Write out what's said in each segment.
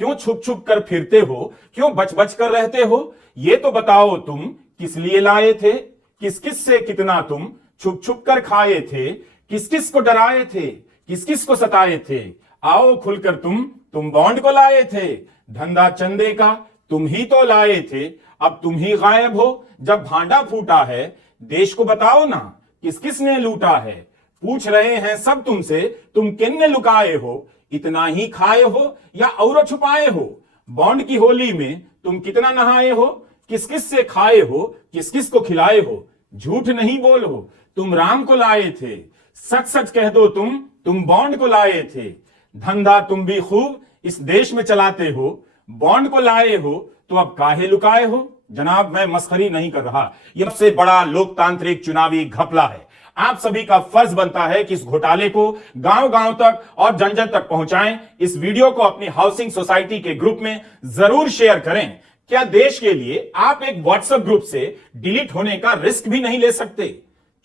क्यों छुप छुप कर फिरते हो, क्यों बच बच कर रहते हो? ये तो बताओ तुम किस लिए लाए थे, किस किस से कितना तुम छुप छुप कर खाए थे, किस किस को डराए थे, किस किस को सताए थे? आओ खुलकर तुम बॉन्ड को लाए थे, धंधा चंदे का तुम ही तो लाए थे, अब तुम ही गायब हो जब भांडा फूटा है। देश को बताओ ना किस किस ने लूटा है, पूछ रहे हैं सब तुमसे तुम किन ने लुकाए हो, इतना ही खाए हो या और छुपाए हो? बॉन्ड की होली में तुम कितना नहाए हो, किस किस से खाए हो, किस किस को खिलाए हो? झूठ नहीं बोलो तुम राम को लाए थे, सच सच कह दो तुम बॉन्ड को लाए थे। धंधा तुम भी खूब इस देश में चलाते हो, बॉन्ड को लाए हो तो अब काहे लुकाए हो? जनाब, मैं मस्खरी नहीं कर रहा, यह सबसे बड़ा लोकतांत्रिक चुनावी घपला है। आप सभी का फर्ज बनता है कि इस घोटाले को गांव गांव तक और जन जन तक पहुंचाएं। इस वीडियो को अपनी हाउसिंग सोसाइटी के ग्रुप में जरूर शेयर करें। क्या देश के लिए आप एक व्हाट्सएप ग्रुप से डिलीट होने का रिस्क भी नहीं ले सकते?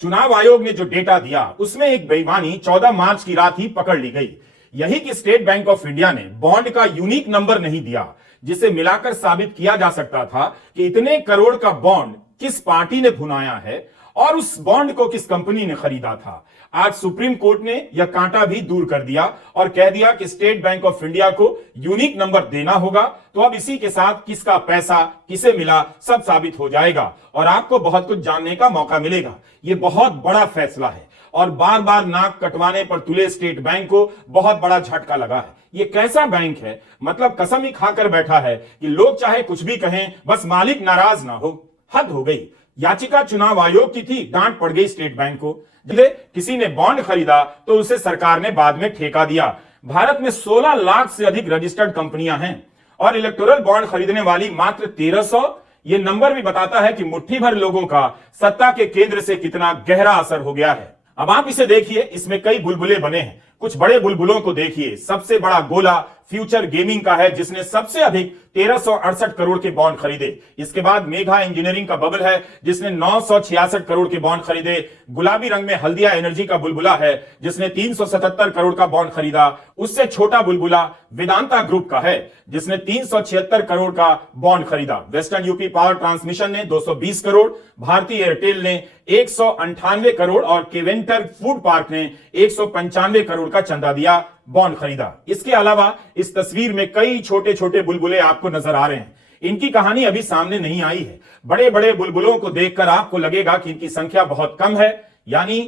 चुनाव आयोग ने जो डेटा दिया उसमें एक बेईमानी 14 मार्च की रात ही पकड़ ली गई। यही कि स्टेट बैंक ऑफ इंडिया ने बॉन्ड का यूनिक नंबर नहीं दिया, जिसे मिलाकर साबित किया जा सकता था कि इतने करोड़ का बॉन्ड किस पार्टी ने भुनाया है और उस बॉन्ड को किस कंपनी ने खरीदा था। आज सुप्रीम कोर्ट ने यह कांटा भी दूर कर दिया और कह दिया कि स्टेट बैंक ऑफ इंडिया को यूनिक नंबर देना होगा। तो अब इसी के साथ किसका पैसा किसे मिला सब साबित हो जाएगा और आपको बहुत कुछ जानने का मौका मिलेगा। यह बहुत बड़ा फैसला है और बार बार नाक कटवाने पर तुले स्टेट बैंक को बहुत बड़ा झटका लगा है। ये कैसा बैंक है, मतलब कसम ही खाकर बैठा है कि लोग चाहे कुछ भी कहें, बस मालिक नाराज ना हो। हद हो गई। याचिका चुनाव आयोग की थी, डांट पड़ गई स्टेट बैंक को। किसी ने बॉन्ड खरीदा तो उसे सरकार ने बाद में ठेका दिया। भारत में 16 लाख से अधिक रजिस्टर्ड कंपनियां हैं और इलेक्टोरल बॉन्ड खरीदने वाली मात्र 1300। यह नंबर भी बताता है कि मुट्ठी भर लोगों का सत्ता के केंद्र से कितना गहरा असर हो गया है। अब आप इसे देखिए, इसमें कई बुलबुले बने हैं। कुछ बड़े बुलबुलों को देखिए। सबसे बड़ा गोला फ्यूचर गेमिंग का है, जिसने सबसे अधिक 1368 करोड़ के बॉन्ड खरीदे। इसके बाद मेघा इंजीनियरिंग का बबल है, जिसने 966 करोड़ के बॉन्ड खरीदे। गुलाबी रंग में हल्दिया एनर्जी का बुलबुला है, जिसने 377 करोड़ का बॉन्ड खरीदा। उससे छोटा बुलबुला वेदांता ग्रुप का है, जिसने 376 करोड़ का बॉन्ड खरीदा। वेस्टर्न यूपी पावर ट्रांसमिशन ने 220 करोड़, भारतीय एयरटेल ने 198 करोड़ और केवेंटर फूड पार्क ने 195 करोड़ का चंदा दिया, बॉन्ड खरीदा। इसके अलावा इस तस्वीर में कई छोटे छोटे बुलबुले आपको नजर आ रहे हैं। इनकी कहानी अभी सामने नहीं आई है। बड़े बड़े बुलबुलों को देखकर आपको लगेगा कि इनकी संख्या बहुत कम है। यानी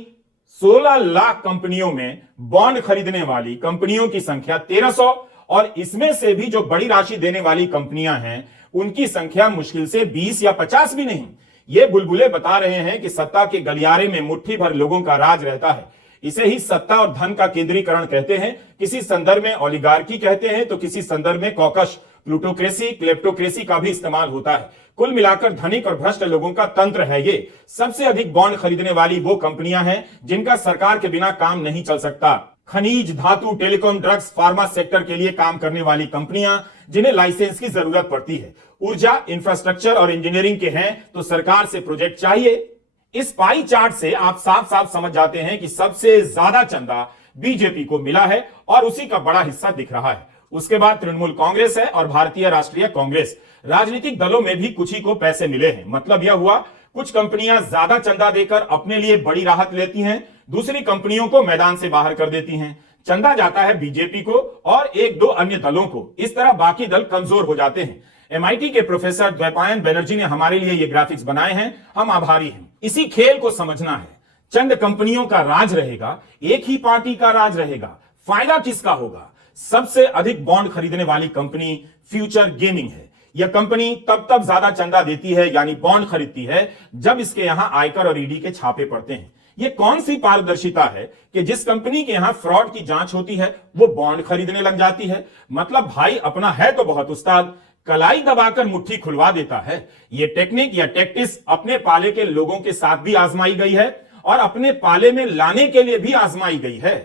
16 लाख कंपनियों में बॉन्ड खरीदने वाली कंपनियों की संख्या 1300 और इसमें से भी जो बड़ी राशि देने वाली कंपनियां हैं उनकी संख्या मुश्किल से 20 या 50 भी नहीं। ये बुलबुले बता रहे हैं कि सत्ता के गलियारे में मुट्ठी भर लोगों का राज रहता है। इसे ही सत्ता और धन का केंद्रीकरण कहते हैं। किसी संदर्भ में ओलिगार्की कहते हैं तो किसी संदर्भ में कॉकस, प्लूटोक्रेसी, क्लेप्टोक्रेसी का भी इस्तेमाल होता है। कुल मिलाकर धनिक और भ्रष्ट लोगों का तंत्र है ये। सबसे अधिक बॉन्ड खरीदने वाली वो कंपनियां हैं जिनका सरकार के बिना काम नहीं चल सकता। खनिज, धातु, टेलीकॉम, ड्रग्स, फार्मा सेक्टर के लिए काम करने वाली कंपनियां जिन्हें लाइसेंस की जरूरत पड़ती है। ऊर्जा, इंफ्रास्ट्रक्चर और इंजीनियरिंग के हैं तो सरकार से प्रोजेक्ट चाहिए। इस पाई चार्ट से आप साफ साफ समझ जाते हैं कि सबसे ज्यादा चंदा बीजेपी को मिला है और उसी का बड़ा हिस्सा दिख रहा है। उसके बाद तृणमूल कांग्रेस है और भारतीय राष्ट्रीय कांग्रेस। राजनीतिक दलों में भी कुछ ही को पैसे मिले हैं। मतलब यह हुआ, कुछ कंपनियां ज्यादा चंदा देकर अपने लिए बड़ी राहत लेती हैं, दूसरी कंपनियों को मैदान से बाहर कर देती हैं। चंदा जाता है बीजेपी को और एक दो अन्य दलों को। इस तरह बाकी दल कमजोर हो जाते हैं। MIT के प्रोफेसर द्वैपायन बनर्जी ने हमारे लिए ये ग्राफिक्स बनाए हैं, हम आभारी हैं। इसी खेल को समझना है। चंद कंपनियों का राज रहेगा, एक ही पार्टी का राज रहेगा। फायदा किसका होगा? सबसे अधिक बॉन्ड खरीदने वाली कंपनी फ्यूचर गेमिंग है। यह कंपनी तब ज्यादा चंदा देती है यानी बॉन्ड खरीदती है जब इसके यहां आयकर और ईडी के छापे पड़ते हैं। यह कौन सी पारदर्शिता है कि जिस कंपनी के यहां फ्रॉड की जांच होती है वो बॉन्ड खरीदने लग जाती है? मतलब भाई अपना है तो बहुत उस्ताद, कलाई दबाकर मुट्ठी खुलवा देता है। यह टेक्निक या टैक्टिस अपने पाले के लोगों के साथ भी आजमाई गई है और अपने पाले में लाने के लिए भी आजमाई गई है।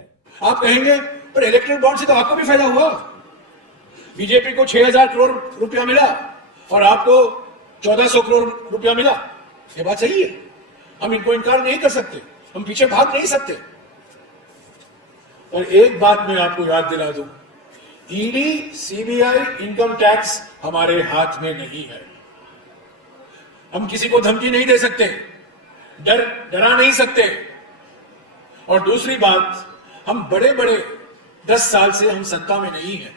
आप कहेंगे पर इलेक्ट्रल बॉन्ड से तो आपको भी फायदा हुआ। बीजेपी को 6000 करोड़ रुपया मिला और आपको 1400 करोड़ रुपया मिला। ये बात सही है, हम इनको इनकार नहीं कर सकते, हम पीछे भाग नहीं सकते। और एक बात मैं आपको याद दिला दूं, ईडी, सीबीआई, इनकम टैक्स हमारे हाथ में नहीं है। हम किसी को धमकी नहीं दे सकते, डरा नहीं सकते। और दूसरी बात, हम बड़े बड़े 10 साल से हम सत्ता में नहीं है।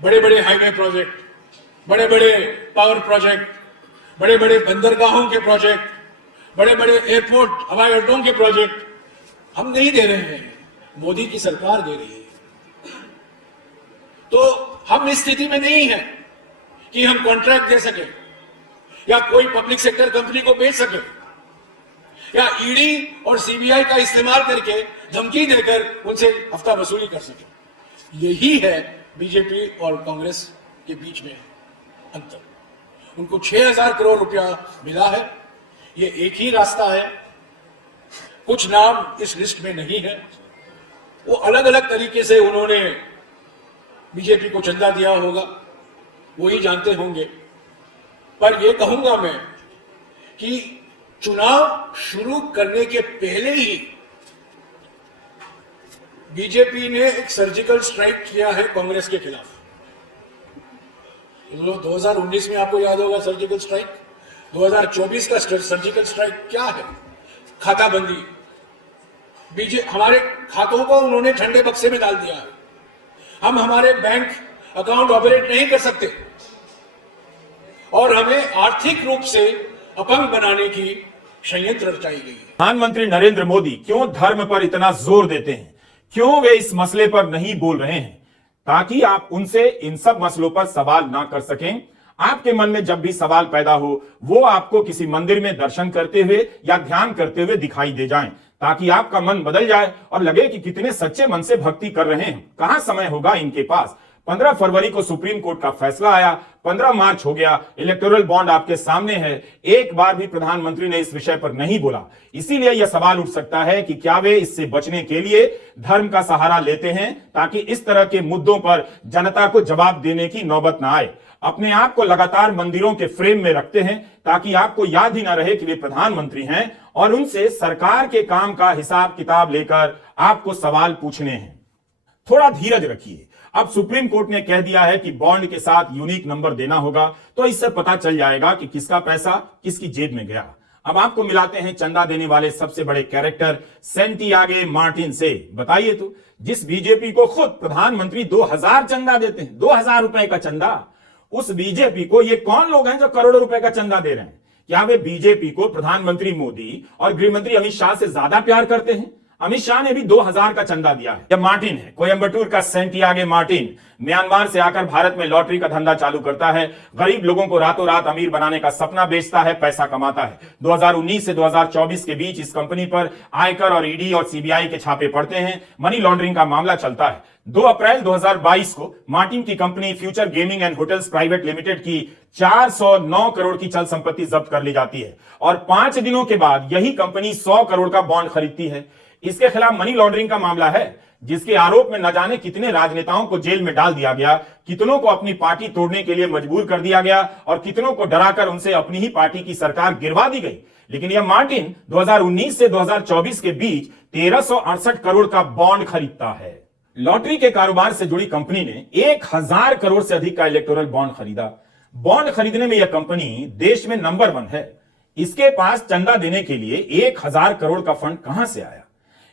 बड़े बड़े हाईवे प्रोजेक्ट, बड़े बड़े पावर प्रोजेक्ट, बड़े बड़े बंदरगाहों के प्रोजेक्ट, बड़े बड़े एयरपोर्ट, हवाई अड्डों के प्रोजेक्ट हम नहीं दे रहे हैं, मोदी की सरकार दे रही है। तो हम इस स्थिति में नहीं है कि हम कॉन्ट्रैक्ट दे सके या कोई पब्लिक सेक्टर कंपनी को बेच सके या ईडी और सीबीआई का इस्तेमाल करके धमकी देकर उनसे हफ्ता वसूली कर सके। यही है बीजेपी और कांग्रेस के बीच में अंतर। उनको 6,000 करोड़ रुपया मिला है, ये एक ही रास्ता है। कुछ नाम इस लिस्ट में नहीं है, वो अलग अलग तरीके से उन्होंने बीजेपी को चंदा दिया होगा, वो ही जानते होंगे। पर यह कहूंगा मैं कि चुनाव शुरू करने के पहले ही बीजेपी ने एक सर्जिकल स्ट्राइक किया है कांग्रेस के खिलाफ। 2019 में आपको याद होगा सर्जिकल स्ट्राइक, 2024 का सर्जिकल स्ट्राइक क्या है? खाताबंदी। हमारे खातों को उन्होंने ठंडे बक्से में डाल दिया है। हम हमारे बैंक अकाउंट ऑपरेट नहीं कर सकते और हमें आर्थिक रूप से अपंग बनाने की षड्यंत्र रचाई गई है। प्रधानमंत्री नरेंद्र मोदी क्यों धर्म पर इतना जोर देते हैं? क्यों वे इस मसले पर नहीं बोल रहे हैं? ताकि आप उनसे इन सब मसलों पर सवाल ना कर सकें। आपके मन में जब भी सवाल पैदा हो, वो आपको किसी मंदिर में दर्शन करते हुए या ध्यान करते हुए दिखाई दे जाएं, ताकि आपका मन बदल जाए और लगे कि कितने सच्चे मन से भक्ति कर रहे हैं। कहां समय होगा इनके पास? 15 फरवरी को सुप्रीम कोर्ट का फैसला आया, 15 मार्च हो गया, इलेक्टोरल बॉन्ड आपके सामने है। एक बार भी प्रधानमंत्री ने इस विषय पर नहीं बोला। इसीलिए यह सवाल उठ सकता है कि क्या वे इससे बचने के लिए धर्म का सहारा लेते हैं, ताकि इस तरह के मुद्दों पर जनता को जवाब देने की नौबत ना आए। अपने आप को लगातार मंदिरों के फ्रेम में रखते हैं, ताकि आपको याद ही ना रहे कि वे प्रधानमंत्री हैं और उनसे सरकार के काम का हिसाब किताब लेकर आपको सवाल पूछने हैं। थोड़ा धीरज रखिए। अब सुप्रीम कोर्ट ने कह दिया है कि बॉन्ड के साथ यूनिक नंबर देना होगा, तो इससे पता चल जाएगा कि किसका पैसा किसकी जेब में गया। अब आपको मिलाते हैं चंदा देने वाले सबसे बड़े कैरेक्टर सैंटियागो मार्टिन से। बताइए तो, जिस बीजेपी को खुद प्रधानमंत्री 2000 चंदा देते हैं, 2000 रुपए का चंदा, उस बीजेपी को ये कौन लोग हैं जो करोड़ों रुपए का चंदा दे रहे हैं? क्या वे बीजेपी को प्रधानमंत्री मोदी और गृहमंत्री अमित शाह से ज्यादा प्यार करते हैं? अमित शाह ने भी 2000 का चंदा दिया है। यह मार्टिन है, कोयंबटूर का सैंटियागो मार्टिन। म्यांमार से आकर भारत में लॉटरी का धंधा चालू करता है, गरीब लोगों को रातों रात अमीर बनाने का सपना बेचता है, पैसा कमाता है। 2019 से 2024 के बीच इस कंपनी पर आयकर और ईडी और सीबीआई के छापे पड़ते हैं। मनी लॉन्ड्रिंग का मामला चलता है। 2 अप्रैल 2022 को मार्टिन की company future gaming and hotels private limited की 409 करोड़ की चल संपत्ति जब्त कर ली जाती है और 5 दिनों के बाद यही कंपनी 100 करोड़ का बॉन्ड खरीदती है। इसके खिलाफ मनी लॉन्ड्रिंग का मामला है, जिसके आरोप में न जाने कितने राजनेताओं को जेल में डाल दिया गया, कितनों को अपनी पार्टी तोड़ने के लिए मजबूर कर दिया गया और कितनों को डराकर उनसे अपनी ही पार्टी की सरकार गिरवा दी गई। लेकिन यह मार्टिन 2019 से 2024 के बीच 1368 करोड़ का बॉन्ड खरीदता है। लॉटरी के कारोबार से जुड़ी कंपनी ने 1000 करोड़ से अधिक का इलेक्टोरल बॉन्ड खरीदा। बॉन्ड खरीदने में यह कंपनी देश में नंबर 1 है। इसके पास चंदा देने के लिए 1000 करोड़ का फंड कहां से आया?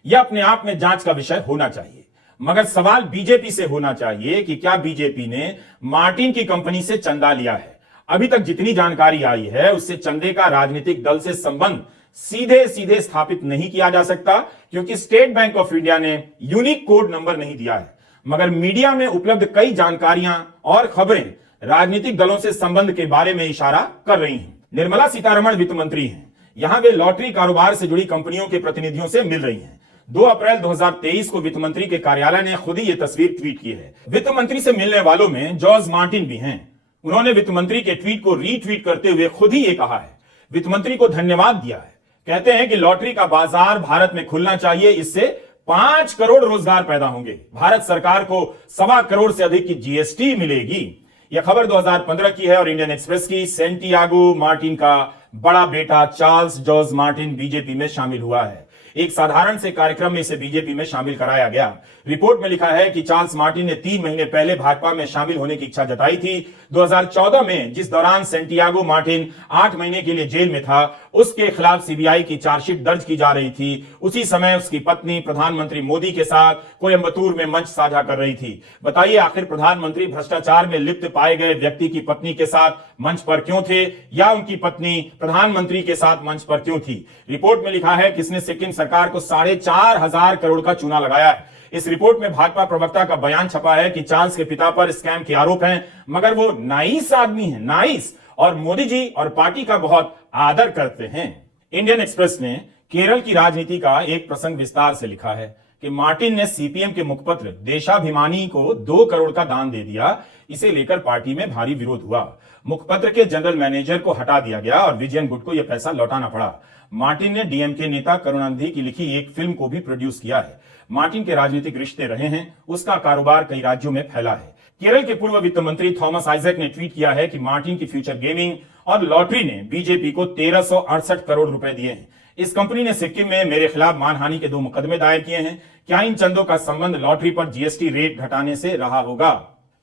यह अपने आप में जांच का विषय होना चाहिए। मगर सवाल बीजेपी से होना चाहिए कि क्या बीजेपी ने मार्टिन की कंपनी से चंदा लिया है? अभी तक जितनी जानकारी आई है, उससे चंदे का राजनीतिक दल से संबंध सीधे सीधे स्थापित नहीं किया जा सकता, क्योंकि स्टेट बैंक ऑफ इंडिया ने यूनिक कोड नंबर नहीं दिया है। मगर मीडिया में उपलब्ध कई जानकारियां और खबरें राजनीतिक दलों से संबंध के बारे में इशारा कर रही हैं। निर्मला सीतारमण वित्त मंत्री हैं। यहां वे लॉटरी कारोबार से जुड़ी कंपनियों के प्रतिनिधियों से मिल रही हैं। 2 अप्रैल 2023 को वित्त मंत्री के कार्यालय ने खुद ही यह तस्वीर ट्वीट की है। वित्त मंत्री से मिलने वालों में जॉर्ज मार्टिन भी हैं। उन्होंने वित्त मंत्री के ट्वीट को रीट्वीट करते हुए खुद ही ये कहा है, वित्त मंत्री को धन्यवाद दिया है। कहते हैं कि लॉटरी का बाजार भारत में खुलना चाहिए, इससे 5 करोड़ रोजगार पैदा होंगे। भारत सरकार को 1.25 करोड़ से अधिक की जीएसटी मिलेगी। यह खबर 2015 की है और इंडियन एक्सप्रेस की। सैंटियागो मार्टिन का बड़ा बेटा चार्ल्स जॉर्ज मार्टिन बीजेपी में शामिल हुआ है। एक साधारण से कार्यक्रम में इसे बीजेपी में शामिल कराया गया। रिपोर्ट में लिखा है कि चार्ल्स मार्टिन ने 3 महीने पहले भाजपा में शामिल होने की इच्छा जताई थी। 2014 में जिस दौरान सेंटियागो मार्टिन 8 महीने के लिए जेल में था, उसके खिलाफ सीबीआई की चार्जशीट दर्ज की जा रही थी। उसी समय उसकी पत्नी प्रधानमंत्री मोदी के साथ कोयंबटूर में मंच साझा कर रही थी। बताइए, आखिर प्रधानमंत्री भ्रष्टाचार में लिप्त पाए गए व्यक्ति की पत्नी के साथ मंच पर क्यों थे, या उनकी पत्नी प्रधानमंत्री के साथ मंच पर क्यों थी? रिपोर्ट में लिखा है कि इसने सिक्किम सरकार को 4,500 करोड़ का चूना लगाया है। इस रिपोर्ट में भाजपा प्रवक्ता का बयान छपा है कि चार्ल्स के पिता पर स्कैम के आरोप हैं, मगर वो नाइस आदमी है, नाइस, और मोदी जी और पार्टी का बहुत आदर करते हैं। इंडियन एक्सप्रेस ने केरल की राजनीति का एक प्रसंग विस्तार से लिखा है कि मार्टिन ने सीपीएम के मुखपत्र देशाभिमानी को 2 करोड़ का दान दे दिया। इसे लेकर पार्टी में भारी विरोध हुआ। मुखपत्र के जनरल मैनेजर को हटा दिया गया और विजयन गुट को यह पैसा लौटाना पड़ा। मार्टिन ने डीएमके नेता करुणानिधि की लिखी एक फिल्म को भी प्रोड्यूस किया है। मार्टिन के राजनीतिक रिश्ते रहे हैं, उसका कारोबार कई राज्यों में फैला है। केरल के पूर्व वित्त मंत्री थॉमस आइजैक ने ट्वीट किया है कि मार्टिन की फ्यूचर गेमिंग और लॉटरी ने बीजेपी को 1368 करोड़ रुपए दिए हैं। इस कंपनी ने सिक्किम में मेरे खिलाफ मानहानि के 2 मुकदमे दायर किए हैं। क्या इन चंदों का संबंध लॉटरी पर जीएसटी रेट घटाने से रहा होगा?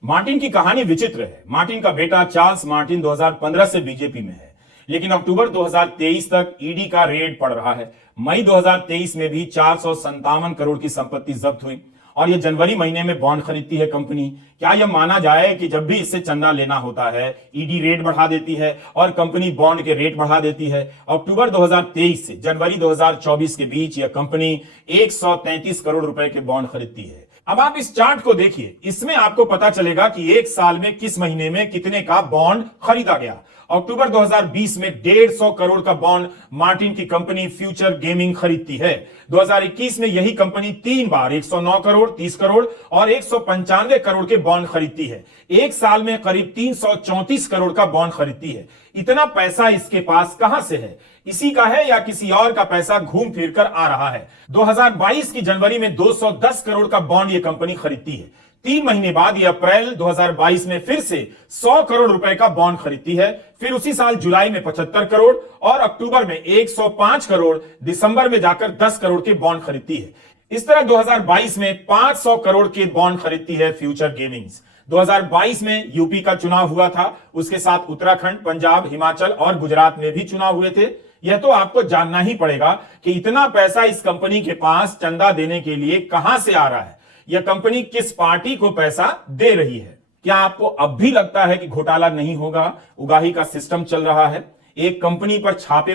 मार्टिन की कहानी विचित्र है। मार्टिन का बेटा चार्ल्स मार्टिन 2015 से बीजेपी में है, लेकिन अक्टूबर 2023 तक ईडी का रेड पड़ रहा है। मई 2023 में भी 457 करोड़ की संपत्ति जब्त हुई, और ये जनवरी महीने में बॉन्ड खरीदती है कंपनी। क्या यह माना जाए कि जब भी इससे चंदा लेना होता है, ईडी रेट बढ़ा देती है और कंपनी बॉन्ड के रेट बढ़ा देती है? अक्टूबर 2023 से जनवरी 2024 के बीच यह कंपनी 133 करोड़ रुपए के बॉन्ड खरीदती है। अब आप इस चार्ट को देखिए, इसमें आपको पता चलेगा कि एक साल में किस महीने में कितने का बॉन्ड खरीदा गया। अक्टूबर 2020 में 150 करोड़ का बॉन्ड मार्टिन की कंपनी फ्यूचर गेमिंग खरीदती है। 2021 में यही कंपनी 3 बार 109 करोड़, 30 करोड़ और 195 करोड़ के बॉन्ड खरीदती है। एक साल में करीब 334 करोड़ का बॉन्ड खरीदती है। इतना पैसा इसके पास कहां से है? इसी का है या किसी और का पैसा घूम फिर कर आ रहा है? 2022 की जनवरी में 210 करोड़ का बॉन्ड यह कंपनी खरीदती है। 3 महीने बाद यह अप्रैल 2022 में फिर से 100 करोड़ रुपए का बॉन्ड खरीदती है। फिर उसी साल जुलाई में 75 करोड़ और अक्टूबर में 105 करोड़, दिसंबर में जाकर 10 करोड़ के बॉन्ड खरीदती है। इस तरह 2022 में 500 करोड़ के बॉन्ड खरीदती है फ्यूचर गेमिंग्स। 2022 में यूपी का चुनाव हुआ था, उसके साथ उत्तराखंड, पंजाब, हिमाचल और गुजरात में भी चुनाव हुए थे। यह तो आपको जानना ही पड़ेगा कि इतना पैसा इस कंपनी के पास चंदा देने के लिए कहां से आ रहा है। यह कंपनी किस पार्टी को पैसा दे रही है? क्या आपको अब भी लगता है कि घोटाला नहीं होगा? उगाही का सिस्टम चल रहा है, एक कंपनी पर छापे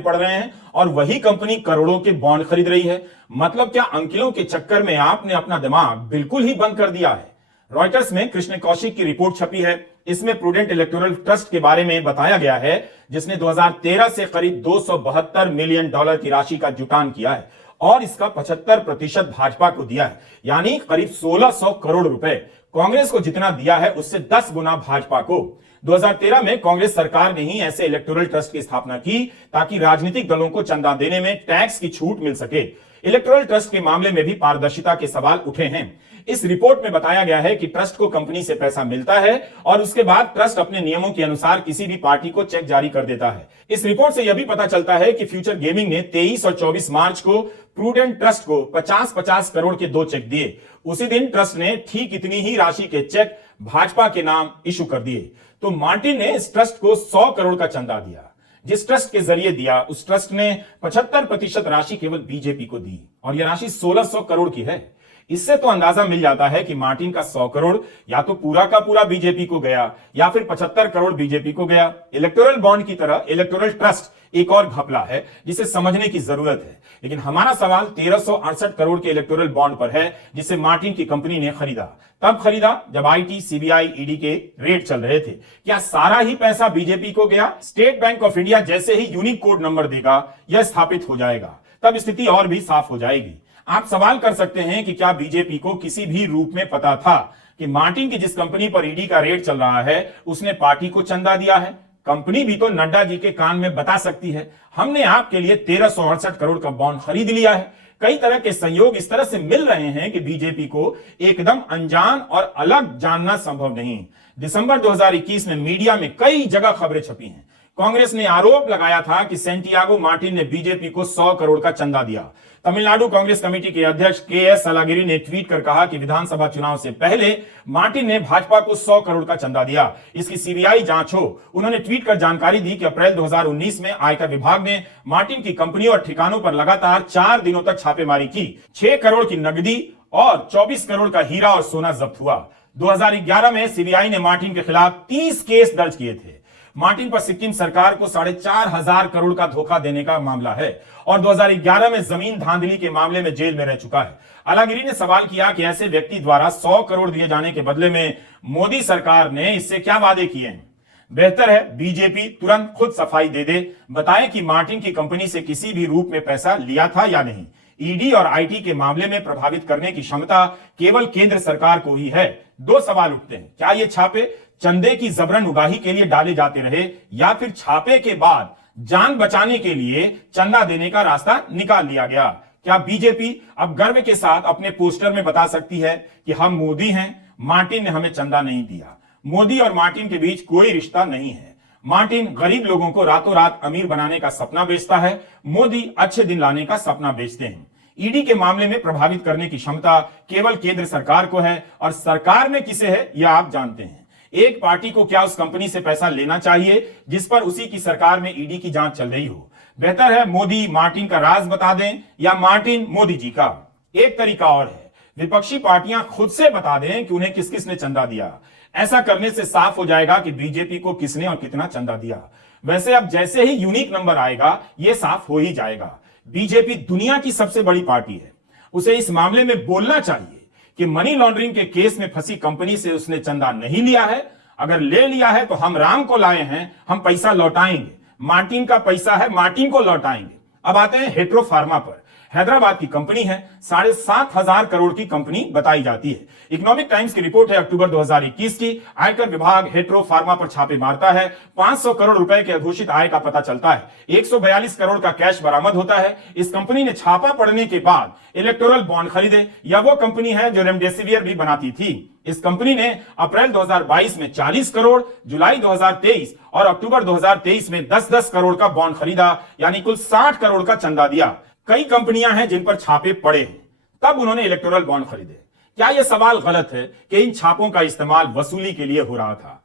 पड़ रहे हैं और वही कंपनी करोड़ों के बॉन्ड खरीद रही है। मतलब क्या अंकिलों के चक्कर में आपने अपना दिमाग बिल्कुल ही बंद कर दिया है? रॉयटर्स में कृष्ण कौशिक की रिपोर्ट छपी है। इसमें प्रूडेंट इलेक्टोरल ट्रस्ट के बारे में बताया गया है, जिसने 2013 से करीब $272 मिलियन की राशि का जुटान किया है और इसका 75% भाजपा को दिया है, यानी करीब 1600 करोड़ रुपए। कांग्रेस को जितना दिया है उससे 10 गुना भाजपा को। 2013 में कांग्रेस सरकार ने ही ऐसे इलेक्टोरल ट्रस्ट की स्थापना की ताकि राजनीतिक दलों को चंदा देने में टैक्स की छूट मिल सके। इलेक्टोरल ट्रस्ट के मामले में भी पारदर्शिता के सवाल उठे हैं। इस रिपोर्ट में बताया गया है कि ट्रस्ट को कंपनी से पैसा मिलता है और उसके बाद ट्रस्ट अपने नियमों के अनुसार किसी भी पार्टी को चेक जारी कर देता है। इस रिपोर्ट से यह भी पता चलता है कि फ्यूचर गेमिंग ने 23 और 24 मार्च को प्रूडेंट ट्रस्ट को 50-50 करोड़ के 2 चेक दिए। उसी दिन ट्रस्ट ने ठीक इतनी ही राशि के चेक भाजपा के नाम इशू कर दिए। तो मार्टिन ने इस ट्रस्ट को 100 करोड़ का चंदा दिया। जिस ट्रस्ट के जरिए दिया, उस ट्रस्ट ने 75% राशि केवल बीजेपी को दी और यह राशि 1600 करोड़ की है। इससे तो अंदाजा मिल जाता है कि मार्टिन का 100 करोड़ या तो पूरा का पूरा बीजेपी को गया या फिर 75 करोड़ बीजेपी को गया। इलेक्टोरल बॉन्ड की तरह इलेक्टोरल ट्रस्ट एक और घपला है जिसे समझने की जरूरत है। लेकिन हमारा सवाल 1368 करोड़ के इलेक्टोरल बॉन्ड पर है, जिसे मार्टिन की कंपनी ने खरीदा। तब खरीदा जब आईटी, सीबीआई, ईडी के रेड चल रहे थे। क्या सारा ही पैसा बीजेपी को गया? स्टेट बैंक ऑफ इंडिया जैसे ही यूनिक कोड नंबर देगा, यह स्थापित हो जाएगा, तब स्थिति और भी साफ हो जाएगी। आप सवाल कर सकते हैं कि क्या बीजेपी को किसी भी रूप में पता था कि मार्टिन की जिस कंपनी पर ईडी का रेड चल रहा है उसने पार्टी को चंदा दिया है? कंपनी भी तो नड्डा जी के कान में बता सकती है, हमने आपके लिए 1368 करोड़ का बॉन्ड खरीद लिया है। कई तरह के संयोग इस तरह से मिल रहे हैं कि बीजेपी को एकदम अनजान और अलग जानना संभव नहीं। दिसंबर 2021 में मीडिया में कई जगह खबरें छपी हैं। कांग्रेस ने आरोप लगाया था कि सेंटियागो मार्टिन ने बीजेपी को 100 करोड़ का चंदा दिया। तमिलनाडु कांग्रेस कमेटी के अध्यक्ष के.एस. अलागिरी ने ट्वीट कर कहा कि विधानसभा चुनाव से पहले मार्टिन ने भाजपा को 100 करोड़ का चंदा दिया, इसकी सीबीआई जांच हो। उन्होंने ट्वीट कर जानकारी दी कि अप्रैल 2019 में आयकर विभाग ने मार्टिन की कंपनियों और ठिकानों पर लगातार 4 दिनों तक छापेमारी की। 6 करोड़ की नकदी और 24 करोड़ का हीरा और सोना जब्त हुआ। 2011 में सीबीआई ने मार्टिन के खिलाफ 30 केस दर्ज किए थे। मार्टिन पर सिक्किम सरकार को 4,500 करोड़ का धोखा देने का मामला है और 2011 में जमीन धांधली के मामले में जेल में रह चुका है। अलागिरी ने सवाल किया कि ऐसे व्यक्ति द्वारा 100 करोड़ दिए जाने के बदले में मोदी सरकार ने इससे क्या वादे किए हैं। बेहतर है बीजेपी तुरंत खुद सफाई दे दे, बताए कि मार्टिन की कंपनी से किसी भी रूप में पैसा लिया था या नहीं। ईडी और आईटी के मामले में प्रभावित करने की क्षमता केवल केंद्र सरकार को ही है। 2 सवाल उठते हैं, क्या ये छापे चंदे की जबरन उगाही के लिए डाले जाते रहे या फिर छापे के बाद जान बचाने के लिए चंदा देने का रास्ता निकाल लिया गया। क्या बीजेपी अब गर्व के साथ अपने पोस्टर में बता सकती है कि हम मोदी हैं, मार्टिन ने हमें चंदा नहीं दिया। मोदी और मार्टिन के बीच कोई रिश्ता नहीं है। मार्टिन गरीब लोगों को रातों रात अमीर बनाने का सपना बेचता है, मोदी अच्छे दिन लाने का सपना बेचते हैं। ईडी के मामले में प्रभावित करने की क्षमता केवल केंद्र सरकार को है और सरकार में किसे है यह आप जानते हैं। एक पार्टी को क्या उस कंपनी से पैसा लेना चाहिए जिस पर उसी की सरकार में ईडी की जांच चल रही हो। बेहतर है मोदी मार्टिन का राज बता दें या मार्टिन मोदी जी का। एक तरीका और है, विपक्षी पार्टियां खुद से बता दें कि उन्हें किस किस ने चंदा दिया। ऐसा करने से साफ हो जाएगा कि बीजेपी को किसने और कितना चंदा दिया। वैसे अब जैसे ही यूनिक नंबर आएगा यह साफ हो ही जाएगा। बीजेपी दुनिया की सबसे बड़ी पार्टी है, उसे इस मामले में बोलना चाहिए कि मनी लॉन्ड्रिंग के केस में फंसी कंपनी से उसने चंदा नहीं लिया है। अगर ले लिया है तो हम राम को लाए हैं, हम पैसा लौटाएंगे। मार्टिन का पैसा है, मार्टिन को लौटाएंगे। अब आते हैं हेट्रो फार्मा पर। हैदराबाद की कंपनी है, 7,500 करोड़ की कंपनी बताई जाती है। इकोनॉमिक टाइम्स की रिपोर्ट है अक्टूबर 2021 की। आयकर विभाग हेट्रो फार्मा पर छापे मारता है। 500 करोड़ रुपए के अघोषित आय का पता चलता है। 142 करोड़ का कैश बरामद होता है। इस कंपनी ने छापा पड़ने के बाद इलेक्टोरल बॉन्ड खरीदे। यह वो कंपनी है जो रेमडेसिवियर भी बनाती थी। इस कंपनी ने अप्रैल 2022 में 40 करोड़, जुलाई 2023 और अक्टूबर 2023 में 10-10 करोड़ का बॉन्ड खरीदा, यानी कुल 60 करोड़ का चंदा दिया। कई कंपनियां हैं जिन पर छापे पड़े हैं, तब उन्होंने इलेक्टोरल बॉन्ड खरीदे। क्या यह सवाल गलत है कि इन छापों का इस्तेमाल वसूली के लिए हो रहा था?